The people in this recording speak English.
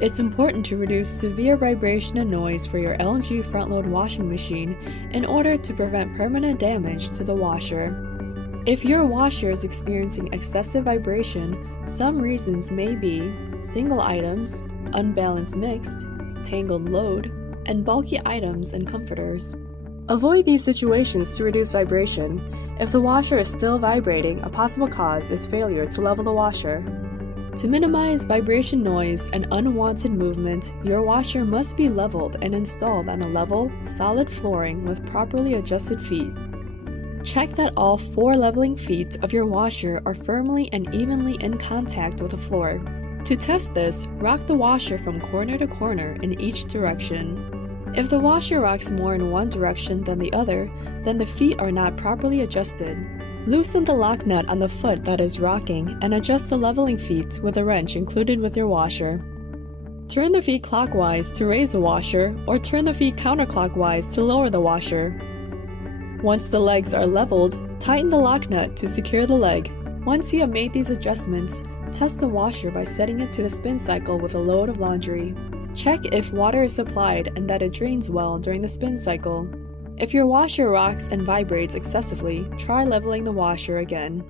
It's important to reduce severe vibration and noise for your LG front-load washing machine in order to prevent permanent damage to the washer. If your washer is experiencing excessive vibration, some reasons may be single items, unbalanced mixed, tangled load, and bulky items and comforters. Avoid these situations to reduce vibration. If the washer is still vibrating, a possible cause is failure to level the washer. To minimize vibration noise and unwanted movement, your washer must be leveled and installed on a level, solid flooring with properly adjusted feet. Check that all 4 leveling feet of your washer are firmly and evenly in contact with the floor. To test this, rock the washer from corner to corner in each direction. If the washer rocks more in one direction than the other, then the feet are not properly adjusted. Loosen the lock nut on the foot that is rocking and adjust the leveling feet with a wrench included with your washer. Turn the feet clockwise to raise the washer, or turn the feet counterclockwise to lower the washer. Once the legs are leveled, tighten the lock nut to secure the leg. Once you have made these adjustments, test the washer by setting it to the spin cycle with a load of laundry. Check if water is supplied and that it drains well during the spin cycle. If your washer rocks and vibrates excessively, try leveling the washer again.